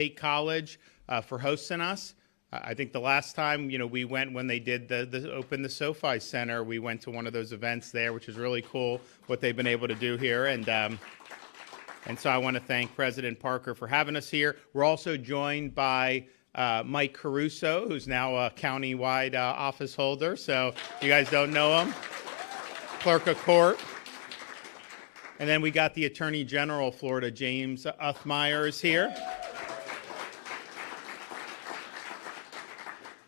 State College for hosting us. I think the last time, we went when they did open the SoFi Center, we went to one of those events there, which is really cool what they've been able to do here. And so I want to thank President Parker for having us here. We're also joined by Mike Caruso, who's now a county-wide office holder. So if you guys don't know him, clerk of court. And then we got the Attorney General of Florida, James Uthmeyer, is here.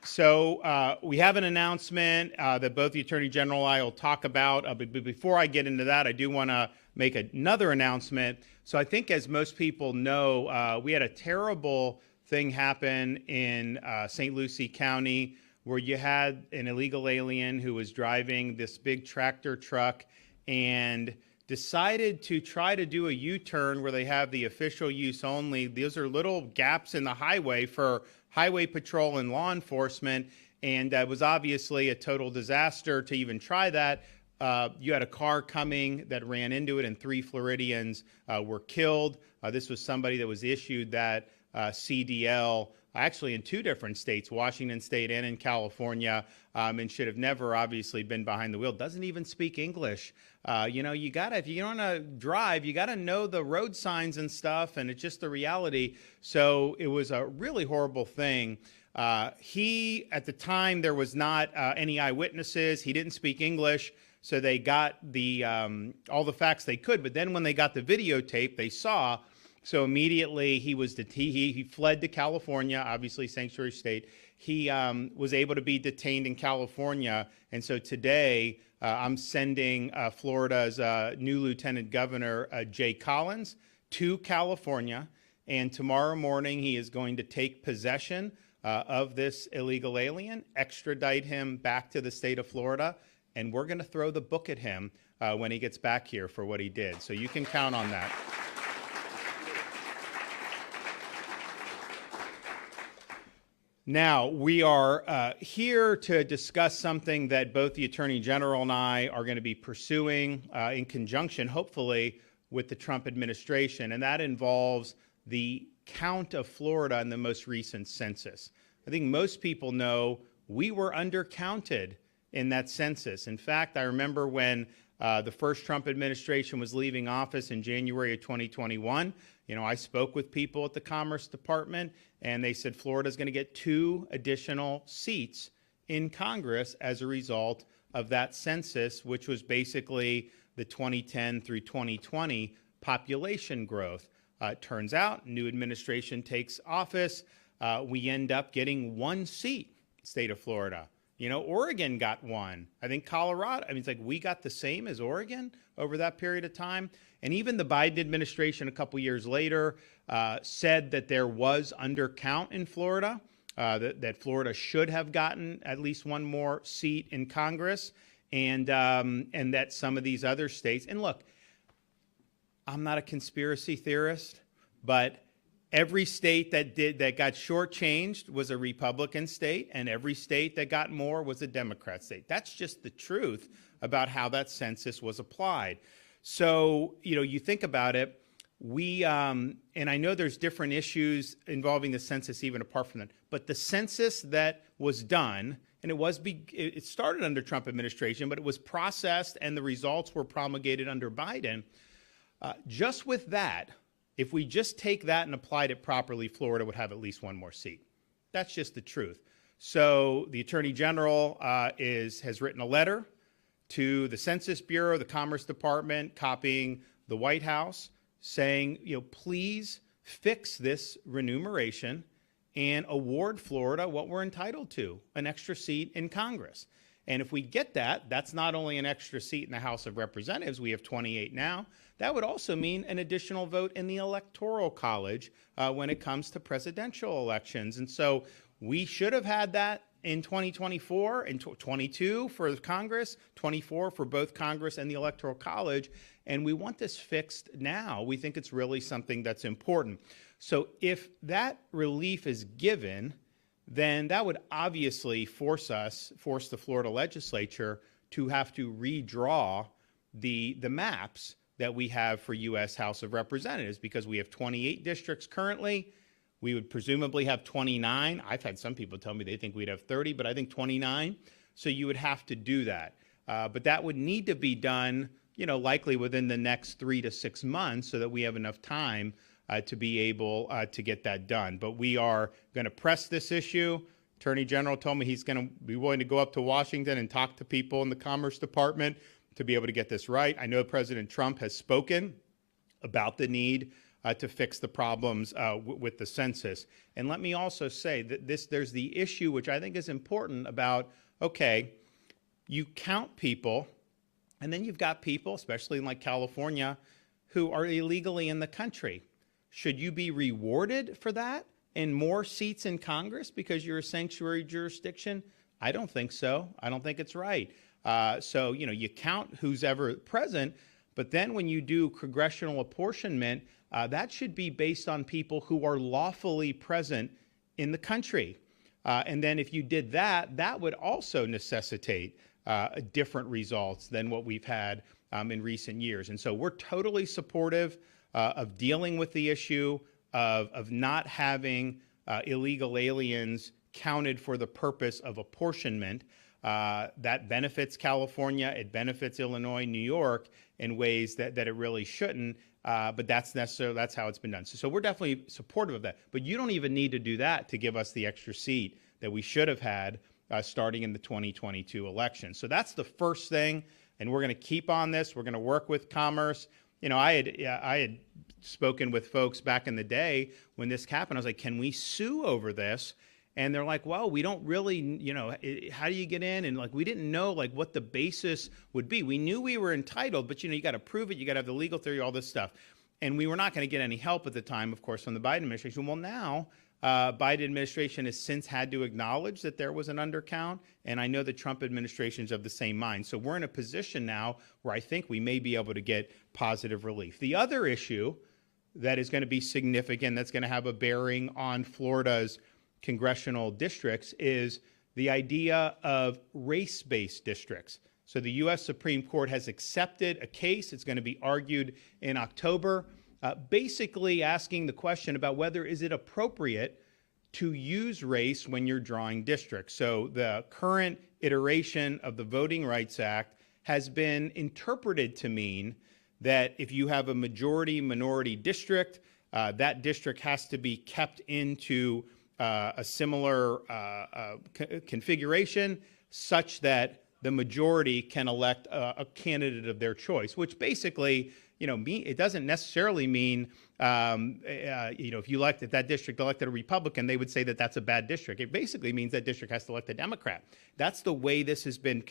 So we have an announcement that both the Attorney General and I will talk about. But before I get into that, I do want to make another announcement. So I think, as most people know, we had a terrible thing happen in St. Lucie County where you had an illegal alien who was driving this big tractor truck and decided to try to do a U-turn where they have the official use only. Those are little gaps in the highway for highway patrol and law enforcement, and it was obviously a total disaster to even try that. You had a car coming that ran into it, and 3 Floridians were killed. This was somebody that was issued that CDL actually in 2 different states, Washington State and in California, and should have never obviously been behind the wheel. Doesn't even speak English. You gotta, if you want to drive, you gotta know the road signs and stuff, and it's just the reality. So it was a really horrible thing. He, at the time, there was not any eyewitnesses. He didn't speak English, so they got the all the facts they could. But then when they got the videotape, they saw. So immediately he fled to California, obviously sanctuary state. He was able to be detained in California, and so today I'm sending Florida's new Lieutenant Governor, Jay Collins, to California, and tomorrow morning he is going to take possession of this illegal alien, extradite him back to the state of Florida, and we're going to throw the book at him when he gets back here for what he did. So you can count on that. Now, we are here to discuss something that both the Attorney General and I are going to be pursuing in conjunction, hopefully, with the Trump administration, and that involves the count of Florida in the most recent census. I think most people know we were undercounted in that census. In fact, I remember when the first Trump administration was leaving office in January of 2021, I spoke with people at the Commerce Department, and they said Florida's going to get 2 additional seats in Congress as a result of that census, which was basically the 2010 through 2020 population growth. It turns out, new administration takes office, we end up getting 1 seat, state of Florida. Oregon got 1. I think Colorado, it's like we got the same as Oregon over that period of time. And even the Biden administration a couple years later said that there was undercount in Florida, that Florida should have gotten at least 1 more seat in Congress, and that some of these other states, and look, I'm not a conspiracy theorist, but every state that got shortchanged was a Republican state, and every state that got more was a Democrat state. That's just the truth about how that census was applied. So, you think about it, and I know there's different issues involving the census even apart from that, but the census that was done, and it started under Trump administration, but it was processed and the results were promulgated under Biden. Just with that, if we just take that and applied it properly, Florida would have at least 1 more seat. That's just the truth. So the Attorney General has written a letter to the Census Bureau, the Commerce Department, copying the White House, saying, please fix this remuneration and award Florida what we're entitled to, an extra seat in Congress. And if we get that, that's not only an extra seat in the House of Representatives, we have 28 now, that would also mean an additional vote in the Electoral College when it comes to presidential elections. And so we should have had that in 2024, and 22 for Congress, 24 for both Congress and the Electoral College, and we want this fixed now. We think it's really something that's important. So if that relief is given, then that would obviously force the Florida legislature to have to redraw the maps that we have for U.S. House of Representatives, because we have 28 districts currently. We would presumably have 29. I've had some people tell me they think we'd have 30, but I think 29. So you would have to do that. But that would need to be done, likely within the next 3 to 6 months so that we have enough time to be able to get that done. But we are going to press this issue. Attorney General told me he's going to be willing to go up to Washington and talk to people in the Commerce Department to be able to get this right. I know President Trump has spoken about the need to fix the problems with the census. And let me also say that there's the issue, which I think is important, about, okay, you count people, and then you've got people, especially in like California, who are illegally in the country. Should you be rewarded for that and more seats in Congress because you're a sanctuary jurisdiction? I don't think so. I don't think it's right. So, you count who's ever present, but then when you do congressional apportionment, that should be based on people who are lawfully present in the country. And then if you did that, that would also necessitate different results than what we've had in recent years. And so we're totally supportive of dealing with the issue of not having illegal aliens counted for the purpose of apportionment. That benefits California, it benefits Illinois, New York in ways that it really shouldn't, but that's how it's been done. So we're definitely supportive of that. But you don't even need to do that to give us the extra seat that we should have had starting in the 2022 election. So that's the first thing, and we're going to keep on this. We're going to work with Commerce. I had spoken with folks back in the day when this happened. I was like, can we sue over this? And they're like, well, we don't really, how do you get in? And we didn't know what the basis would be. We knew we were entitled, but you got to prove it. You got to have the legal theory, all this stuff. And we were not going to get any help at the time, of course, from the Biden administration. Well, now Biden administration has since had to acknowledge that there was an undercount. And I know the Trump administration is of the same mind. So we're in a position now where I think we may be able to get positive relief. The other issue that is going to be significant, that's going to have a bearing on Florida's congressional districts, is the idea of race-based districts. So the U.S. Supreme Court has accepted a case. It's going to be argued in October, basically asking the question about whether is it appropriate to use race when you're drawing districts. So the current iteration of the Voting Rights Act has been interpreted to mean that if you have a majority-minority district, that district has to be kept into a similar configuration such that the majority can elect a candidate of their choice, which basically, it doesn't necessarily mean, if that district elected a Republican, they would say that that's a bad district. It basically means that district has to elect a Democrat. That's the way this has been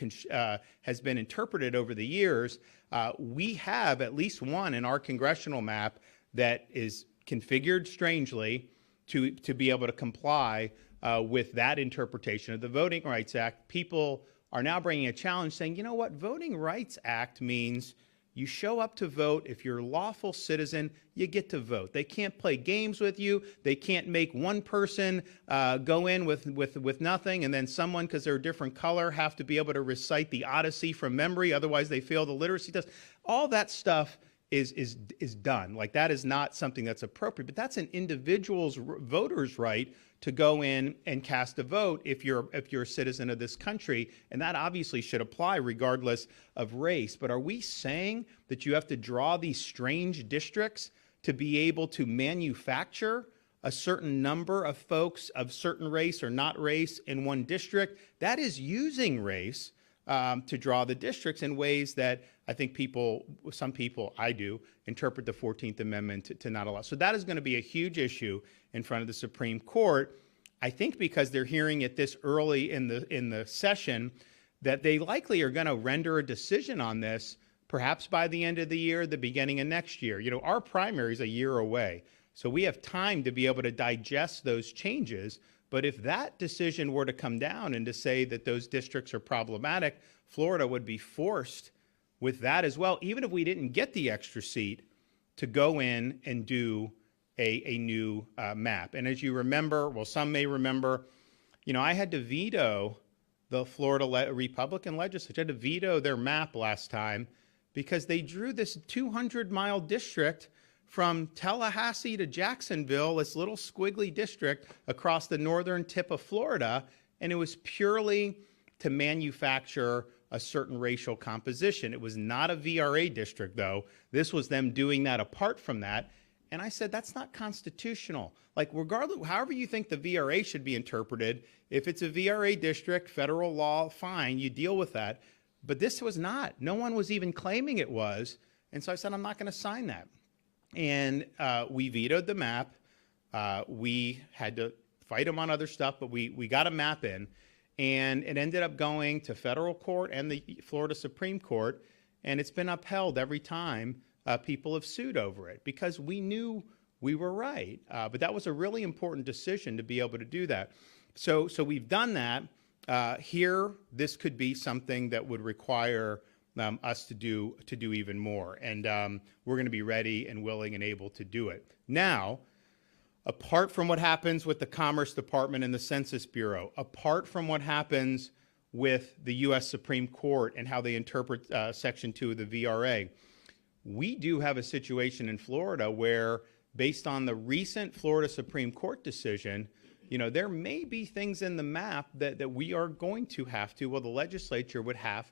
interpreted over the years. We have at least one in our congressional map that is configured strangely to be able to comply with that interpretation of the Voting Rights Act. People are now bringing a challenge saying, you know what, Voting Rights Act means you show up to vote. If you're a lawful citizen, you get to vote. They can't play games with you. They can't make one person go in with nothing, and then someone, because they're a different color, have to be able to recite the Odyssey from memory. Otherwise, they fail the literacy test. All that stuff is done. That is not something that's appropriate, but that's an individual's voter's right to go in and cast a vote if you're a citizen of this country, and that obviously should apply regardless of race. But are we saying that you have to draw these strange districts to be able to manufacture a certain number of folks of certain race or not race in one district? That is using race to draw the districts in ways that I think some people, I do, interpret the 14th Amendment to not allow. So that is going to be a huge issue in front of the Supreme Court. I think because they're hearing it this early in the session, that they likely are going to render a decision on this perhaps by the end of the year, the beginning of next year. Our primary is a year away, so we have time to be able to digest those changes. But if that decision were to come down and to say that those districts are problematic, Florida would be forced with that as well, even if we didn't get the extra seat, to go in and do a new map. And as you remember, well, some may remember, I had to veto the Florida Republican legislature. I had to veto their map last time because they drew this 200-mile district from Tallahassee to Jacksonville, this little squiggly district across the northern tip of Florida, and it was purely to manufacture a certain racial composition. It was not a VRA district, though. This was them doing that apart from that. And I said, that's not constitutional. Like, regardless, however you think the VRA should be interpreted, if it's a VRA district, federal law, fine, you deal with that. But this was not. No one was even claiming it was. And so I said, I'm not going to sign that. And we vetoed the map. We had to fight them on other stuff, but we got a map in. And it ended up going to federal court and the Florida Supreme Court, and it's been upheld every time people have sued over it because we knew we were right. But that was a really important decision to be able to do that. So we've done that. Here, this could be something that would require us to do even more, and we're going to be ready and willing and able to do it. Now, apart from what happens with the Commerce Department and the Census Bureau, apart from what happens with the U.S. Supreme Court and how they interpret Section 2 of the VRA, we do have a situation in Florida where, based on the recent Florida Supreme Court decision, there may be things in the map that we are going to have to, well, the legislature would have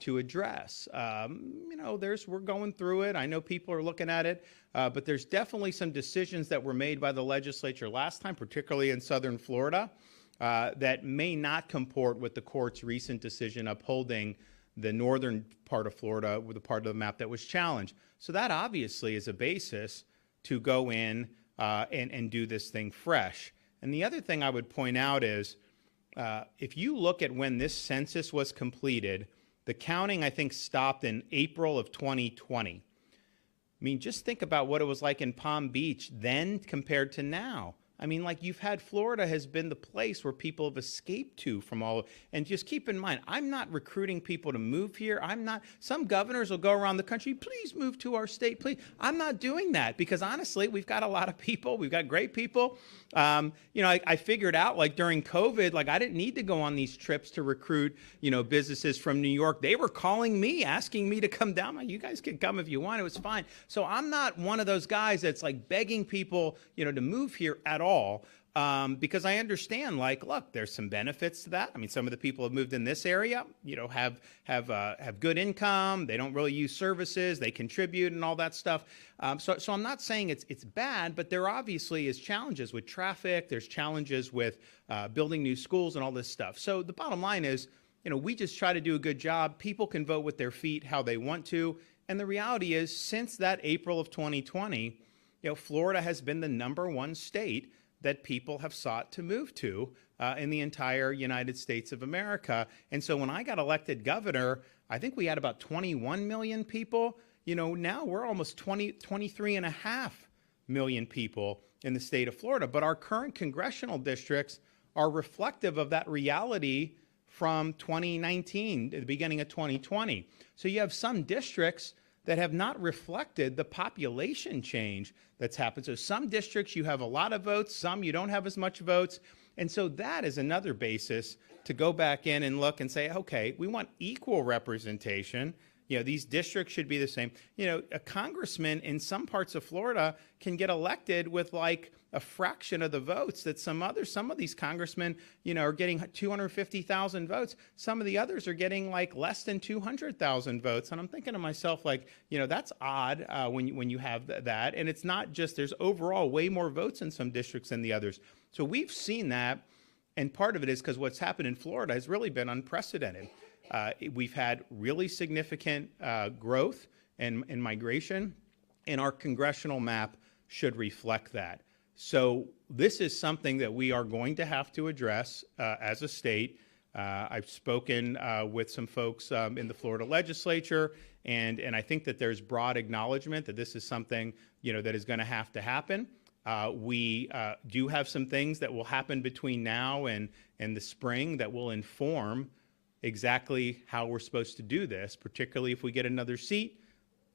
to address. We're going through it. I know people are looking at it, but there's definitely some decisions that were made by the legislature last time, particularly in southern Florida, that may not comport with the court's recent decision upholding the northern part of Florida with the part of the map that was challenged. So that obviously is a basis to go in and do this thing fresh. And the other thing I would point out is, if you look at when this census was completed, the counting, I think, stopped in April of 2020. I mean, just think about what it was like in Palm Beach then compared to now. I mean, like, you've had Florida has been the place where people have escaped to from all, and just keep in mind, I'm not recruiting people to move here. Some governors will go around the country, please move to our state, please. I'm not doing that because honestly, we've got a lot of people. We've got great people. I figured out, like, during COVID, like, I didn't need to go on these trips to recruit, businesses from New York. They were calling me, asking me to come down. You guys can come if you want. It was fine. So I'm not one of those guys that's like begging people, to move here at all. Because I understand, like, look, there's some benefits to that. I mean, some of the people have moved in this area, have good income. They don't really use services. They contribute and all that stuff. So I'm not saying it's bad, but there obviously is challenges with traffic. There's challenges with building new schools and all this stuff. So the bottom line is, we just try to do a good job. People can vote with their feet how they want to. And the reality is, since that April of 2020, Florida has been the #1 state that people have sought to move to in the entire United States of America. And so when I got elected governor, I think we had about 21 million people. Now we're almost 23.5 million people in the state of Florida. But our current congressional districts are reflective of that reality from 2019, the beginning of 2020. So you have some districts that have not reflected the population change that's happened. So some districts you have a lot of votes, some you don't have as much votes. And so that is another basis to go back in and look and say, okay, we want equal representation. These districts should be the same. A congressman in some parts of Florida can get elected with like a fraction of the votes that some of these congressmen, are getting 250,000 votes. Some of the others are getting like less than 200,000 votes. And I'm thinking to myself, like, that's odd when you have that. And it's not just, there's overall way more votes in some districts than the others. So we've seen that. And part of it is because what's happened in Florida has really been unprecedented. We've had really significant growth and migration, and our congressional map should reflect that. So this is something that we are going to have to address as a state. I've spoken with some folks in the Florida legislature, and I think that there's broad acknowledgement that this is something that is going to happen. We do have some things that will happen between now and the spring that will inform exactly how we're supposed to do this, particularly if we get another seat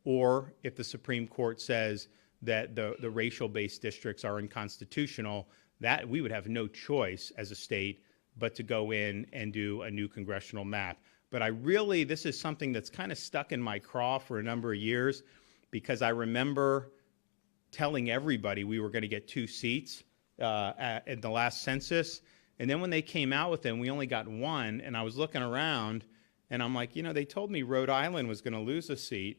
or if the Supreme Court says that the racial-based districts are unconstitutional. That we would have no choice as a state but to go in and do a new congressional map. But this is something that's kind of stuck in my craw for a number of years, because I remember telling everybody we were going to get 2 seats in the last census. And then when they came out with them, we only got 1. And I was looking around, and I'm like, they told me Rhode Island was going to lose a seat,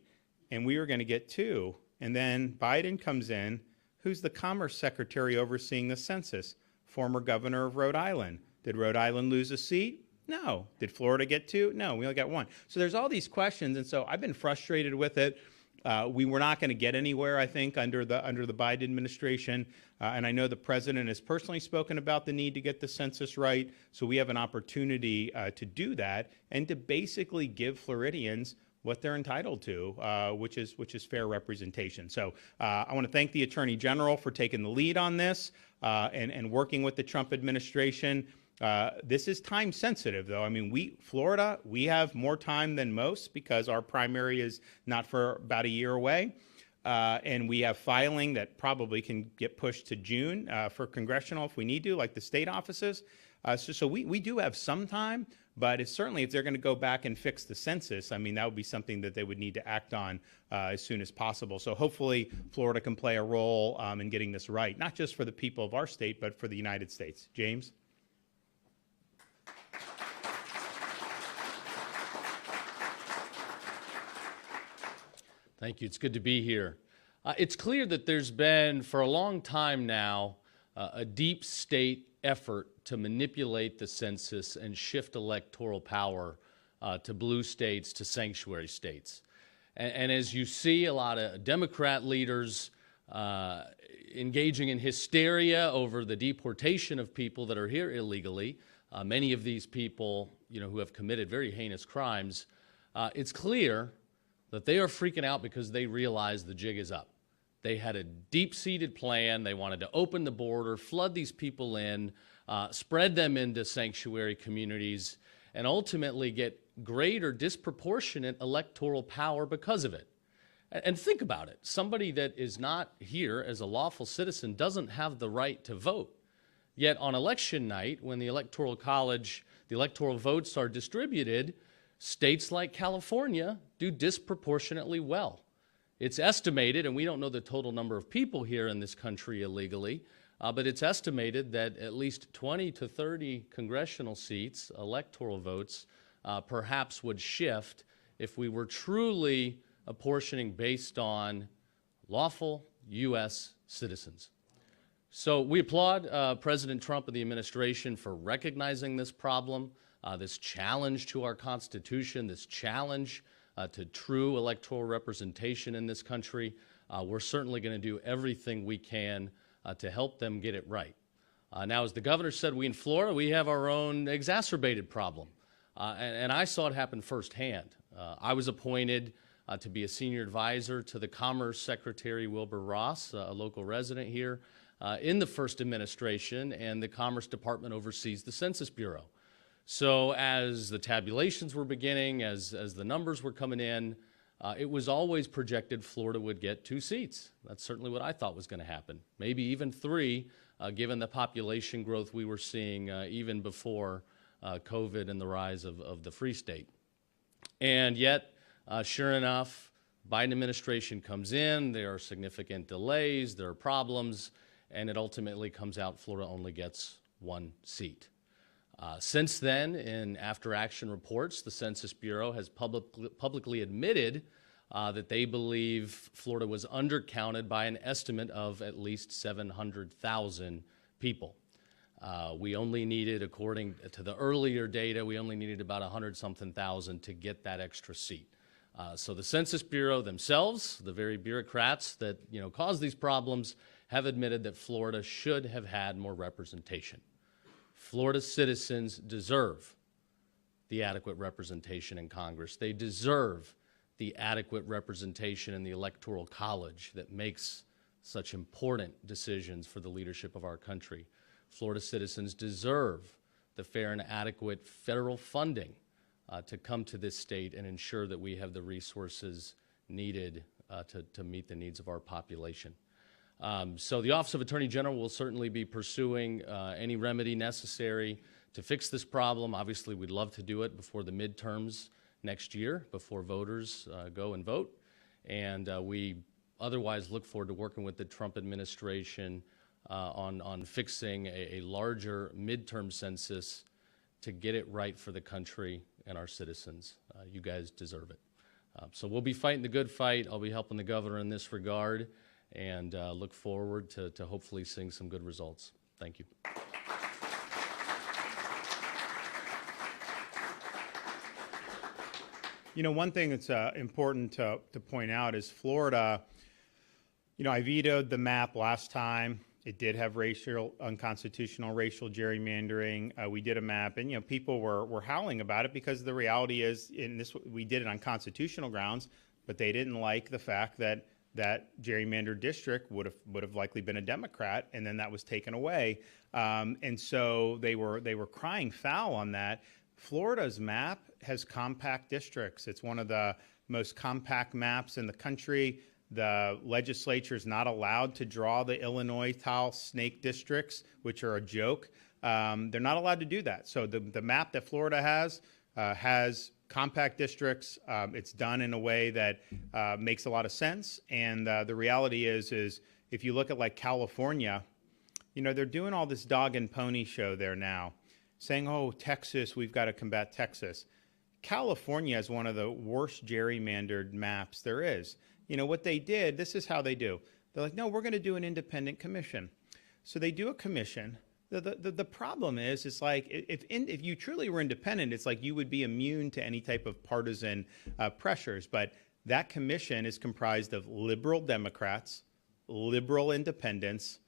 and we were going to get 2. And then Biden comes in. Who's the Commerce Secretary overseeing the census? Former governor of Rhode Island. Did Rhode Island lose a seat? No. Did Florida get 2? No, we only got 1. So there's all these questions, and so I've been frustrated with it. We were not going to get anywhere, I think, under the Biden administration. And I know the president has personally spoken about the need to get the census right. So we have an opportunity to do that and to basically give Floridians what they're entitled to, which is fair representation. So I want to thank the Attorney General for taking the lead on this and working with the Trump administration. This is time sensitive, though. I mean, Florida, we have more time than most because our primary is not for about a year away. And we have filing that probably can get pushed to June for Congressional if we need to, like the state offices. So we do have some time, but it's certainly if they're going to go back and fix the census, I mean, that would be something that they would need to act on as soon as possible. So hopefully Florida can play a role in getting this right, not just for the people of our state, but for the United States. James? Thank you. It's good to be here. It's clear that there's been, for a long time now, a deep state effort to manipulate the census and shift electoral power to blue states, to sanctuary states. And as you see, a lot of Democrat leaders engaging in hysteria over the deportation of people that are here illegally, many of these people, who have committed very heinous crimes, it's clear that they are freaking out because they realize the jig is up. They had a deep-seated plan. They wanted to open the border, flood these people in, spread them into sanctuary communities, and ultimately get great or disproportionate electoral power because of it. And think about it. Somebody that is not here as a lawful citizen doesn't have the right to vote. Yet on election night, when the Electoral College, the electoral votes are distributed, states like California do disproportionately well. It's estimated, and we don't know the total number of people here in this country illegally, but it's estimated that at least 20 to 30 congressional seats, electoral votes, perhaps would shift if we were truly apportioning based on lawful U.S. citizens. So we applaud President Trump and the administration for recognizing this problem, this challenge to our Constitution, this challenge to true electoral representation in this country. We're certainly going to do everything we can to help them get it right. Now, as the governor said, we in Florida, we have our own exacerbated problem. And I saw it happen firsthand. I was appointed to be a senior advisor to the Commerce Secretary, Wilbur Ross, a local resident here, in the first administration, and the Commerce Department oversees the Census Bureau. So as the tabulations were beginning, as the numbers were coming in, it was always projected Florida would get 2 seats. That's certainly what I thought was going to happen, maybe even 3, given the population growth we were seeing even before COVID and the rise of the Free State. And yet, sure enough, Biden administration comes in, there are significant delays, there are problems, and it ultimately comes out Florida only gets 1 seat. Since then, in after-action reports, the Census Bureau has publicly admitted that they believe Florida was undercounted by an estimate of at least 700,000 people. We only needed, according to the earlier data, we only needed about 100-something thousand to get that extra seat. So the Census Bureau themselves, the very bureaucrats that cause these problems, have admitted that Florida should have had more representation. Florida citizens deserve the adequate representation in Congress. They deserve the adequate representation in the Electoral College that makes such important decisions for the leadership of our country. Florida citizens deserve the fair and adequate federal funding to come to this state and ensure that we have the resources needed to meet the needs of our population. So the Office of Attorney General will certainly be pursuing any remedy necessary to fix this problem. Obviously, we'd love to do it before the midterms next year, before voters go and vote. And we otherwise look forward to working with the Trump administration on fixing a larger midterm census to get it right for the country and our citizens. You guys deserve it. So we'll be fighting the good fight. I'll be helping the governor in this regard, and look forward to hopefully seeing some good results. Thank you. You know, one thing that's important to point out is Florida, you know, I vetoed the map last time. It did have unconstitutional racial gerrymandering. We did a map, and, you know, people were howling about it because the reality is, we did it on constitutional grounds, but they didn't like the fact that that gerrymandered district would have likely been a Democrat, and then that was taken away. And so they were crying foul on that. Florida's map has compact districts. It's one of the most compact maps in the country. The legislature is not allowed to draw the Illinois-style snake districts, which are a joke. They're not allowed to do that. So the map that Florida has compact districts. It's done in a way that makes a lot of sense. And the reality is if you look at like California, you know, they're doing all this dog and pony show there now, saying, oh, Texas, we've got to combat Texas. California is one of the worst gerrymandered maps there is. You know, what they did, this is how they do. They're like, no, we're going to do an independent commission. So they do a commission. The problem is, it's like, if you truly were independent, it's like you would be immune to any type of partisan pressures. But that commission is comprised of liberal Democrats, liberal independents,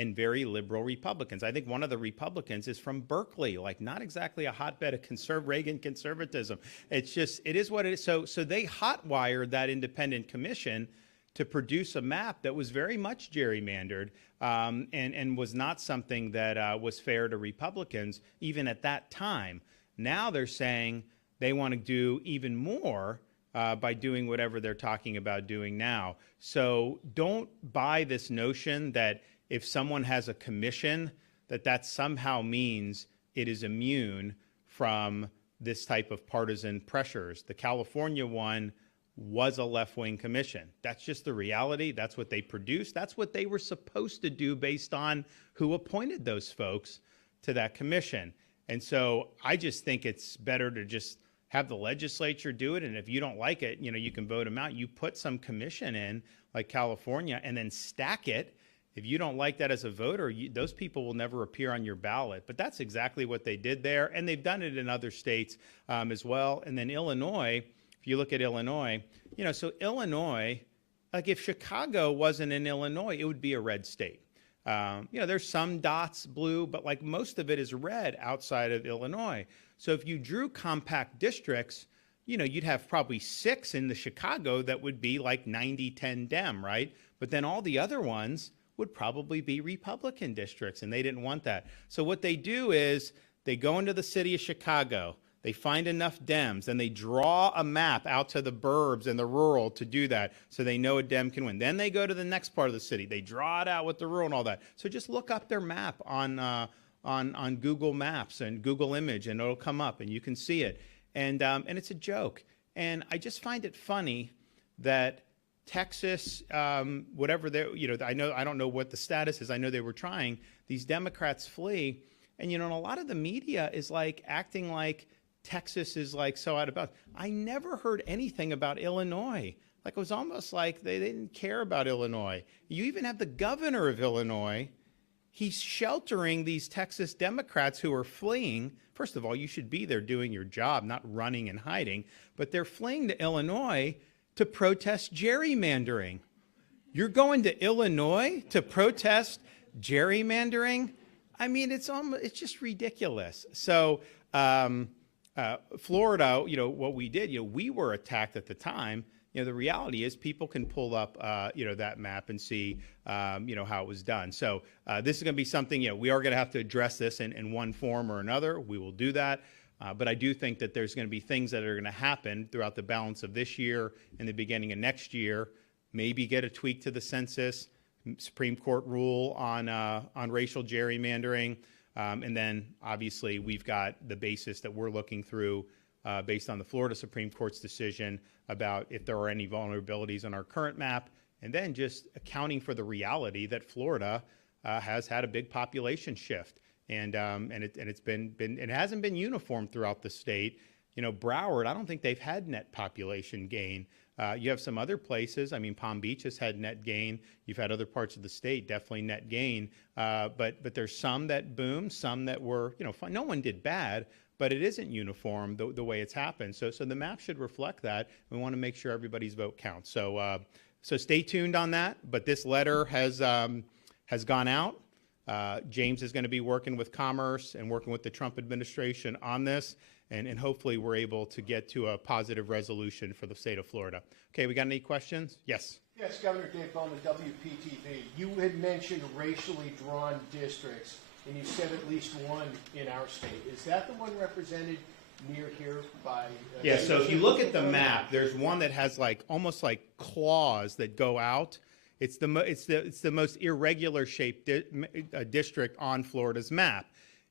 and very liberal Republicans. I think one of the Republicans is from Berkeley, like not exactly a hotbed of Reagan conservatism. It's just, it is what it is. So they hotwired that independent commission to produce a map that was very much gerrymandered and was not something that was fair to Republicans, even at that time. Now they're saying they want to do even more by doing whatever they're talking about doing now. So don't buy this notion that if someone has a commission, that somehow means it is immune from this type of partisan pressures. The California one was a left-wing commission. That's just the reality. That's what they produced. That's what they were supposed to do based on who appointed those folks to that commission. And so I just think it's better to just have the legislature do it. And if you don't like it, you know, you can vote them out. You put some commission in, like California, and then stack it. If you don't like that as a voter, those people will never appear on your ballot. But that's exactly what they did there, and they've done it in other states as well. And then Illinois, if you look at Illinois, you know, so Illinois, like if Chicago wasn't in Illinois, it would be a red state. You know, there's some dots blue, but like most of it is red outside of Illinois. So if you drew compact districts, you know, you'd have probably 6 in the Chicago that would be like 90-10 Dem, right? But then all the other ones would probably be Republican districts, and they didn't want that. So what they do is they go into the city of Chicago, they find enough Dems, and they draw a map out to the burbs and the rural to do that, so they know a Dem can win. Then they go to the next part of the city. They draw it out with the rural and all that. So just look up their map on Google Maps and Google Image, and it'll come up, and you can see it. And it's a joke. And I just find it funny that Texas, whatever they, you know, I don't know what the status is. I know they were trying. These Democrats flee, and you know, a lot of the media is like acting like Texas is like so out of bounds. I never heard anything about Illinois. Like it was almost like they didn't care about Illinois. You even have the governor of Illinois. He's sheltering these Texas Democrats who are fleeing. First of all, you should be there doing your job, not running and hiding. But they're fleeing to Illinois to protest gerrymandering. You're going to Illinois to protest gerrymandering? I mean, it's just ridiculous. So Florida, you know, what we did, you know, we were attacked at the time. You know, the reality is people can pull up, you know, that map and see, you know, how it was done. So this is going to be something, you know, we are going to have to address this in one form or another. We will do that. But I do think that there's going to be things that are going to happen throughout the balance of this year and the beginning of next year. Maybe get a tweak to the census, Supreme Court rule on racial gerrymandering. And then, obviously, we've got the basis that we're looking through based on the Florida Supreme Court's decision about if there are any vulnerabilities on our current map and then just accounting for the reality that Florida has had a big population shift, and it hasn't been uniform throughout the state. You know, Broward, I don't think they've had net population gain. You have some other places. I mean, Palm Beach has had net gain. You've had other parts of the state definitely net gain. But there's some that boomed, some that were, you know, fine. No one did bad, but it isn't uniform the way it's happened. So the map should reflect that. We want to make sure everybody's vote counts. So stay tuned on that. But this letter has gone out. James is going to be working with Commerce and working with the Trump administration on this. And hopefully we're able to get to a positive resolution for the state of Florida. Okay, we got any questions? Yes. Yes, Governor Dave Bowman, WPTV. You had mentioned racially drawn districts, and you said at least one in our state. Is that the one represented near here by? Yeah. So if you look at the map, there's one that has like almost like claws that go out. It's the most irregular shaped district on Florida's map.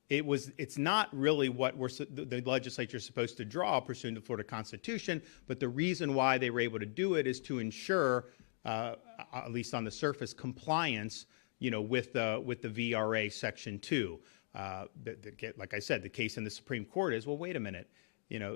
It's not really what the legislature is supposed to draw pursuant to the Florida Constitution, but the reason why they were able to do it is to ensure, at least on the surface, compliance, you know, with the VRA Section 2. Like I said, the case in the Supreme Court is, well, wait a minute, you know,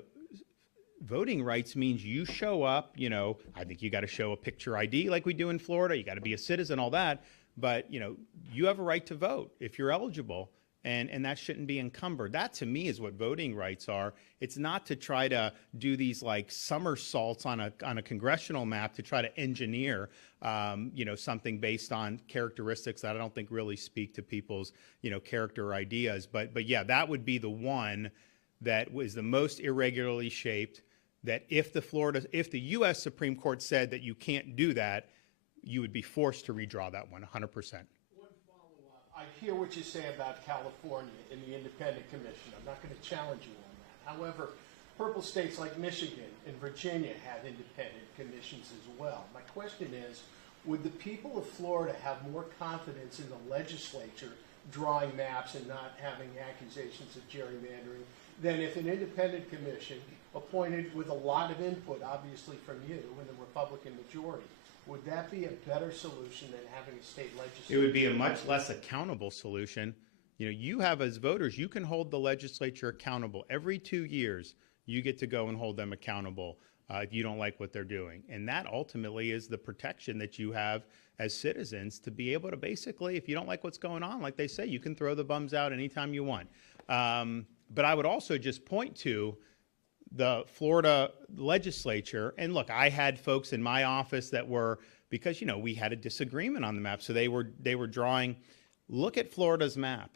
voting rights means you show up, you know, I think you got to show a picture ID like we do in Florida, you got to be a citizen, all that, but, you know, you have a right to vote if you're eligible. And that shouldn't be encumbered. That, to me, is what voting rights are. It's not to try to do these like somersaults on a congressional map to try to engineer, you know, something based on characteristics that I don't think really speak to people's, you know, character or ideas. But yeah, that would be the one that was the most irregularly shaped. That if the U.S. Supreme Court said that you can't do that, you would be forced to redraw that one 100%. I hear what you say about California and the independent commission. I'm not going to challenge you on that. However, purple states like Michigan and Virginia have independent commissions as well. My question is, would the people of Florida have more confidence in the legislature drawing maps and not having accusations of gerrymandering than if an independent commission appointed with a lot of input, obviously from you and the Republican majority? Would that be a better solution than having a state legislature? It would be a much less accountable solution. You know, you have as voters, you can hold the legislature accountable. Every 2 years, you get to go and hold them accountable if you don't like what they're doing. And that ultimately is the protection that you have as citizens to be able to basically, if you don't like what's going on, like they say, you can throw the bums out anytime you want. But I would also just point to the Florida legislature, and look, I had folks in my office that were, because, you know, we had a disagreement on the map, so they were drawing, look at Florida's map,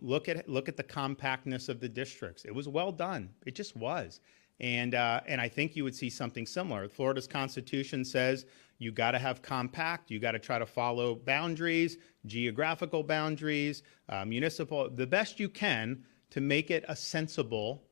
look at the compactness of the districts. It was well done. It just was. And I think you would see something similar. Florida's Constitution says you got to have compact, you got to try to follow boundaries, geographical boundaries, municipal, the best you can to make it a sensible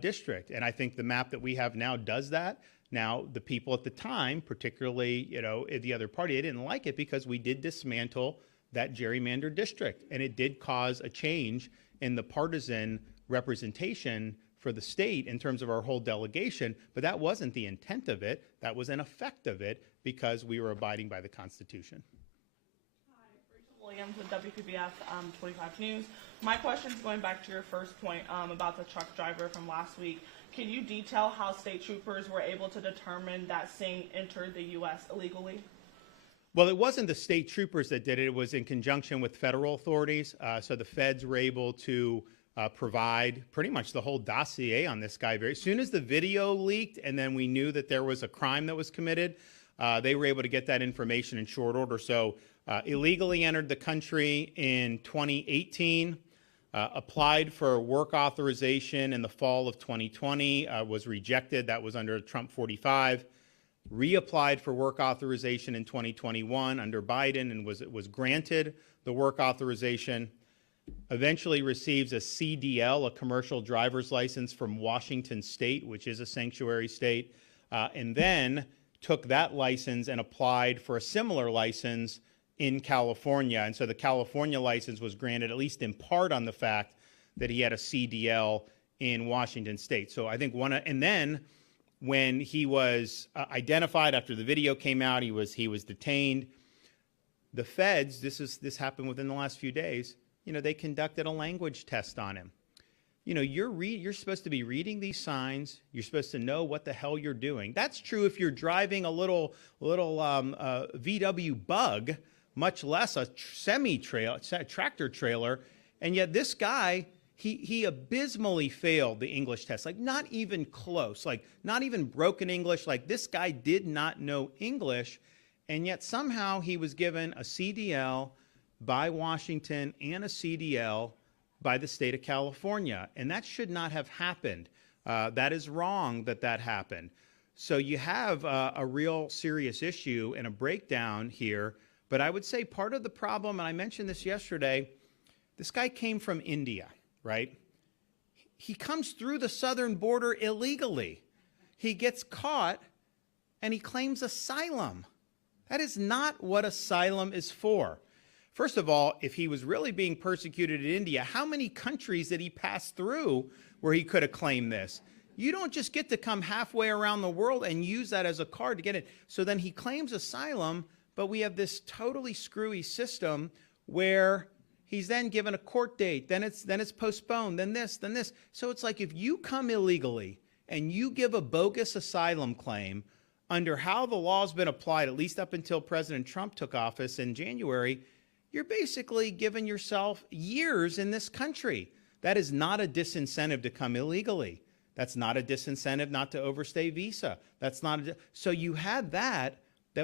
district. And I think the map that we have now does that. Now, the people at the time, particularly, you know, the other party, they didn't like it because we did dismantle that gerrymandered district. And it did cause a change in the partisan representation for the state in terms of our whole delegation. But that wasn't the intent of it. That was an effect of it because we were abiding by the Constitution. Williams with WPBF 25 News. My question is going back to your first point about the truck driver from last week. Can you detail how state troopers were able to determine that Singh entered the U.S. illegally? Well, it wasn't the state troopers that did it. It was in conjunction with federal authorities. So the feds were able to provide pretty much the whole dossier on this guy. As soon as the video leaked and then we knew that there was a crime that was committed, they were able to get that information in short order. So illegally entered the country in 2018, applied for work authorization in the fall of 2020, was rejected. That was under Trump 45. Reapplied for work authorization in 2021 under Biden and was granted the work authorization. Eventually receives a CDL, a commercial driver's license from Washington State, which is a sanctuary state, and then took that license and applied for a similar license in California. And so the California license was granted at least in part on the fact that he had a CDL in Washington State. So I think and then when he was identified after the video came out, he was detained. The feds, this happened within the last few days, they conducted a language test on him. You're supposed to be reading these signs. You're supposed to know what the hell you're doing. That's true if you're driving a little VW Bug, much less a tractor trailer. And yet this guy, he abysmally failed the English test. Like, not even close. Like, not even broken English. Like, this guy did not know English. And yet somehow he was given a CDL by Washington and a CDL by the state of California. And that should not have happened. That is wrong that happened. So you have a real serious issue and a breakdown here. But I would say part of the problem, and I mentioned this yesterday, this guy came from India, right? He comes through the southern border illegally. He gets caught and he claims asylum. That is not what asylum is for. First of all, if he was really being persecuted in India, how many countries did he pass through where he could have claimed this? You don't just get to come halfway around the world and use that as a card to get it. So then he claims asylum, but we have this totally screwy system where he's then given a court date, then it's postponed, then this. So it's like if you come illegally and you give a bogus asylum claim under how the law's been applied, at least up until President Trump took office in January, you're basically giving yourself years in this country. That is not a disincentive to come illegally. That's not a disincentive not to overstay visa. That's not so you had that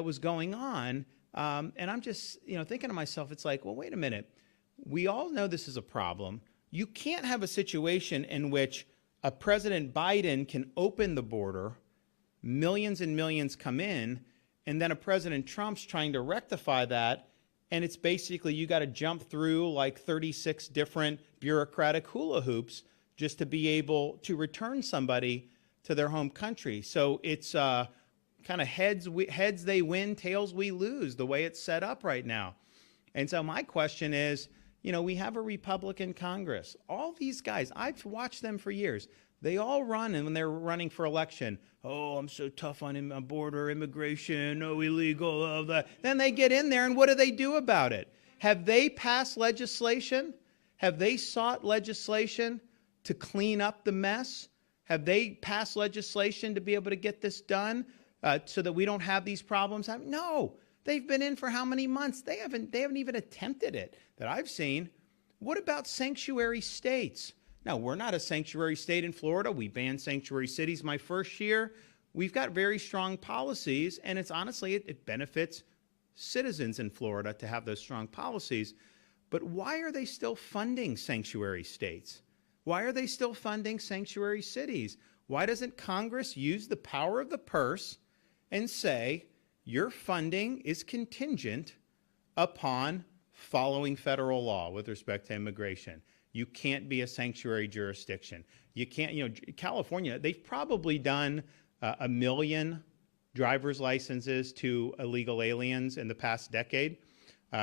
was going on, and I'm just thinking to myself, it's like, well, wait a minute. We all know this is a problem. You can't have a situation in which a President Biden can open the border, millions and millions come in, and then a President Trump's trying to rectify that, and it's basically you got to jump through like 36 different bureaucratic hula hoops just to be able to return somebody to their home country. So it's kind of heads they win, tails we lose, the way it's set up right now. And so my question is, we have a Republican Congress. All these guys, I've watched them for years. They all run, and when they're running for election, oh, I'm so tough on border immigration, no illegal, all that. Then they get in there, and what do they do about it? Have they passed legislation? Have they sought legislation to clean up the mess? Have they passed legislation to be able to get this done so that we don't have these problems? No. They've been in for how many months? They haven't even attempted it that I've seen. What about sanctuary states? Now, we're not a sanctuary state in Florida. We banned sanctuary cities my first year. We've got very strong policies, and it's honestly, it benefits citizens in Florida to have those strong policies. But why are they still funding sanctuary states? Why are they still funding sanctuary cities? Why doesn't Congress use the power of the purse and say, your funding is contingent upon following federal law with respect to immigration? You can't be a sanctuary jurisdiction. You can't, California, they've probably done 1 million driver's licenses to illegal aliens in the past decade.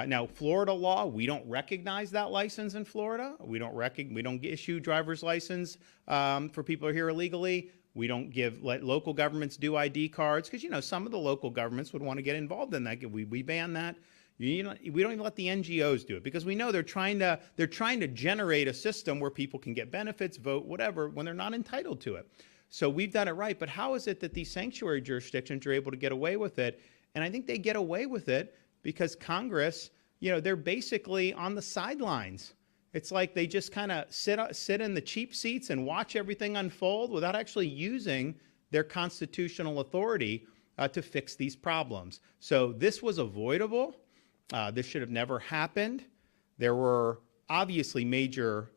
Now, Florida law, we don't recognize that license in Florida. We don't issue driver's license for people who are here illegally. We don't let local governments do ID cards because, some of the local governments would want to get involved in that. We ban that. We don't even let the NGOs do it because we know they're trying to generate a system where people can get benefits, vote, whatever, when they're not entitled to it. So we've done it right. But how is it that these sanctuary jurisdictions are able to get away with it? And I think they get away with it because Congress, they're basically on the sidelines. It's like they just kind of sit in the cheap seats and watch everything unfold without actually using their constitutional authority to fix these problems. So this was avoidable. This should have never happened. There were obviously major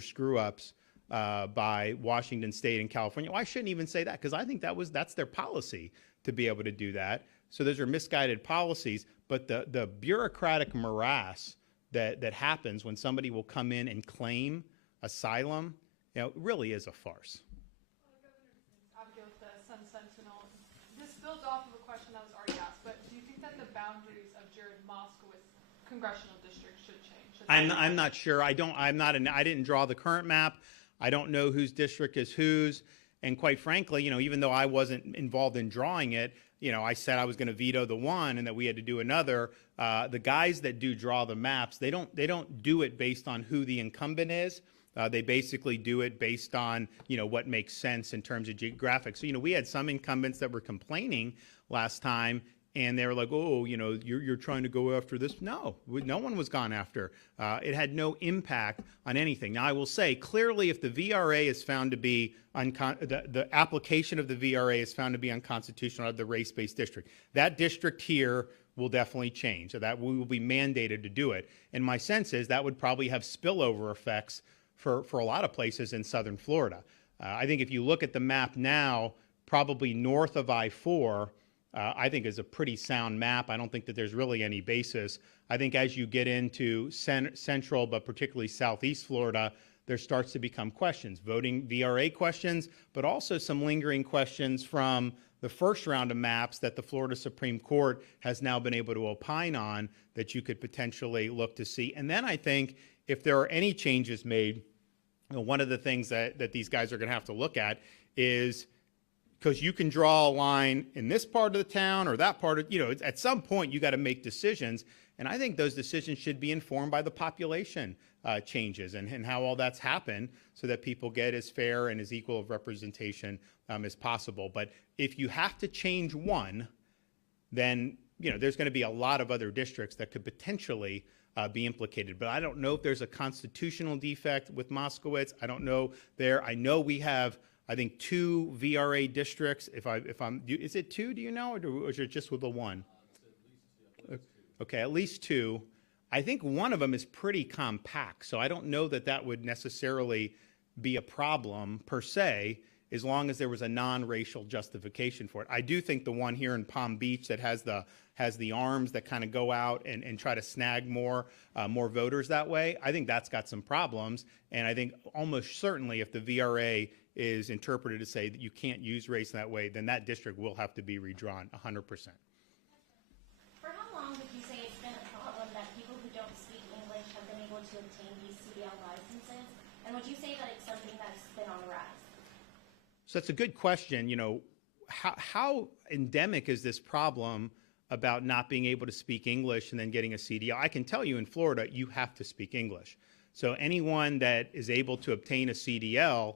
screw-ups by Washington State and California. Well, I shouldn't even say that because I think that's their policy to be able to do that. So those are misguided policies. But the bureaucratic morass that happens when somebody will come in and claim asylum, really is a farce. Abigail with the Sun Sentinel. This builds off of a question that was already asked, but do you think that the boundaries of Jared Moskowitz congressional district should change? I'm not sure. I didn't draw the current map. I don't know whose district is whose. And quite frankly, even though I wasn't involved in drawing it, I said I was going to veto the one and that we had to do another. The guys that do draw the maps, they don't do it based on who the incumbent is. They basically do it based on, what makes sense in terms of geographic. So, we had some incumbents that were complaining last time, and they were like, oh, you're trying to go after this. No one was gone after. It had no impact on anything. Now, I will say, clearly, if the VRA is found to be, the application of the VRA is found to be unconstitutional of the race-based district, that district here will definitely change. So that we will be mandated to do it. And my sense is that would probably have spillover effects for a lot of places in southern Florida. I think if you look at the map now, probably north of I-4, I think is a pretty sound map. I don't think that there's really any basis. I think as you get into central, but particularly southeast Florida, there starts to become questions, voting VRA questions, but also some lingering questions from the first round of maps that the Florida Supreme Court has now been able to opine on that you could potentially look to see. And then I think if there are any changes made, one of the things that these guys are going to have to look at is, because you can draw a line in this part of the town or that part of, at some point you got to make decisions. And I think those decisions should be informed by the population changes and how all that's happened so that people get as fair and as equal of representation as possible. But if you have to change one, then, there's going to be a lot of other districts that could potentially be implicated. But I don't know if there's a constitutional defect with Moskowitz. I don't know there. I know we have, I think, 2 VRA districts. Is it 2, do you know, or is it just with the one? Okay, at least 2. I think one of them is pretty compact, so I don't know that that would necessarily be a problem per se, as long as there was a non-racial justification for it. I do think the one here in Palm Beach that has the arms that kind of go out and try to snag more voters that way, I think that's got some problems. And I think almost certainly if the VRA is interpreted to say that you can't use race in that way, then that district will have to be redrawn 100%. For how long would you say it's been a problem that people who don't speak English have been able to obtain these CDL licenses? And would you say that it's something that's been on the rise? So that's a good question. How endemic is this problem about not being able to speak English and then getting a CDL? I can tell you in Florida, you have to speak English. So anyone that is able to obtain a CDL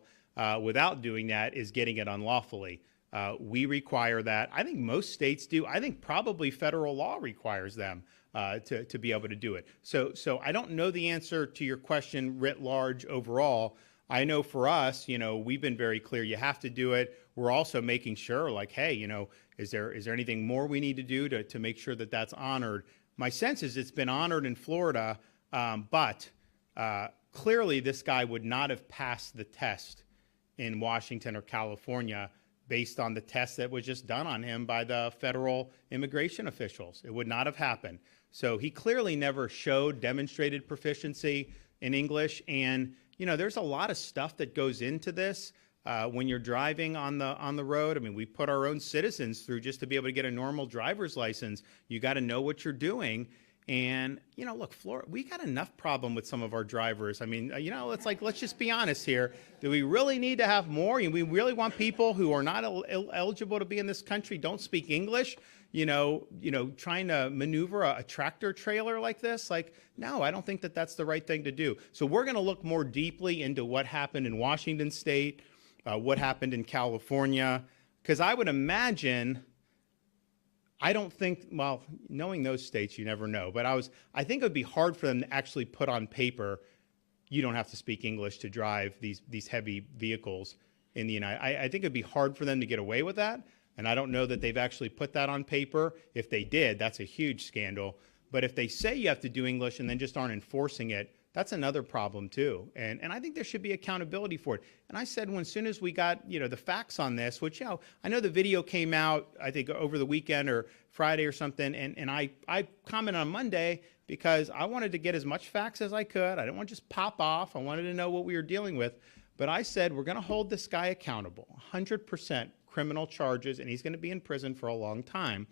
without doing that is getting it unlawfully. We require that. I think most states do. I think probably federal law requires them to be able to do it. So I don't know the answer to your question writ large overall. I know for us, we've been very clear. You have to do it. We're also making sure, like, hey, is there anything more we need to do to make sure that that's honored? My sense is it's been honored in Florida, but clearly this guy would not have passed the test in Washington or California based on the test that was just done on him by the federal immigration officials. It would not have happened. So he clearly never demonstrated proficiency in English. And, there's a lot of stuff that goes into this when you're driving on the road. I mean, we put our own citizens through just to be able to get a normal driver's license. You got to know what you're doing. And, look, Florida, we got enough problem with some of our drivers. I mean, it's like, let's just be honest here. Do we really need to have more? We really want people who are not eligible to be in this country, don't speak English, trying to maneuver a tractor trailer like this? Like, no, I don't think that that's the right thing to do. So we're going to look more deeply into what happened in Washington State, what happened in California, because I would imagine, I don't think, well, knowing those states, you never know, but I think it would be hard for them to actually put on paper, you don't have to speak English to drive these heavy vehicles in the United States. I think it'd be hard for them to get away with that, and I don't know that they've actually put that on paper. If they did, that's a huge scandal. But if they say you have to do English and then just aren't enforcing it, that's another problem too. And I think there should be accountability for it. And I said, as soon as we got, the facts on this, which, I know the video came out, I think over the weekend or Friday or something. And I commented on Monday because I wanted to get as much facts as I could. I didn't want to just pop off. I wanted to know what we were dealing with. But I said, we're going to hold this guy accountable, 100% criminal charges, and he's going to be in prison for a long time.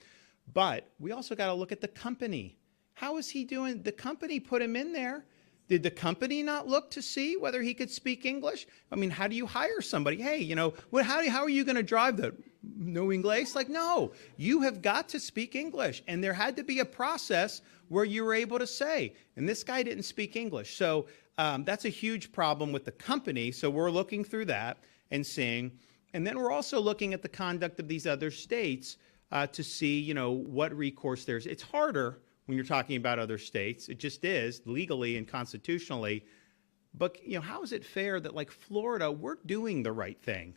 But we also got to look at the company. How is he doing? The company put him in there Did the company not look to see whether he could speak English? I mean, how do you hire somebody? Hey, you know, how are you going to drive that? No English? Like, no, you have got to speak English. And there had to be a process where you were able to say, and this guy didn't speak English. So that's a huge problem with the company. So we're looking through that and seeing. And then we're also looking at the conduct of these other states to see, you know, what recourse there's. It's harder when you're talking about other states. It just is, legally and constitutionally. But, you know, how is it fair that, like Florida, we're doing the right thing?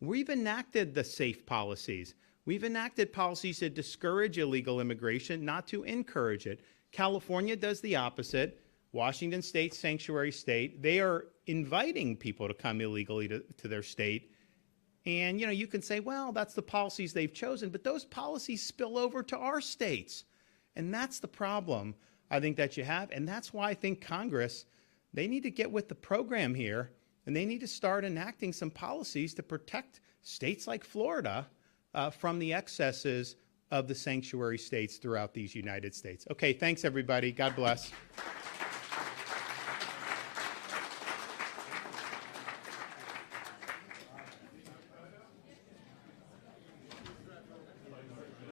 We've enacted the safe policies. We've enacted policies to discourage illegal immigration, not to encourage it. California does the opposite. Washington State, sanctuary state, they are inviting people to come illegally to their state. And, you know, you can say, well, that's the policies they've chosen, but those policies spill over to our states. And that's the problem, I think, that you have. And that's why I think Congress, they need to get with the program here, and they need to start enacting some policies to protect states like Florida from the excesses of the sanctuary states throughout these United States. Okay, thanks, everybody. God bless.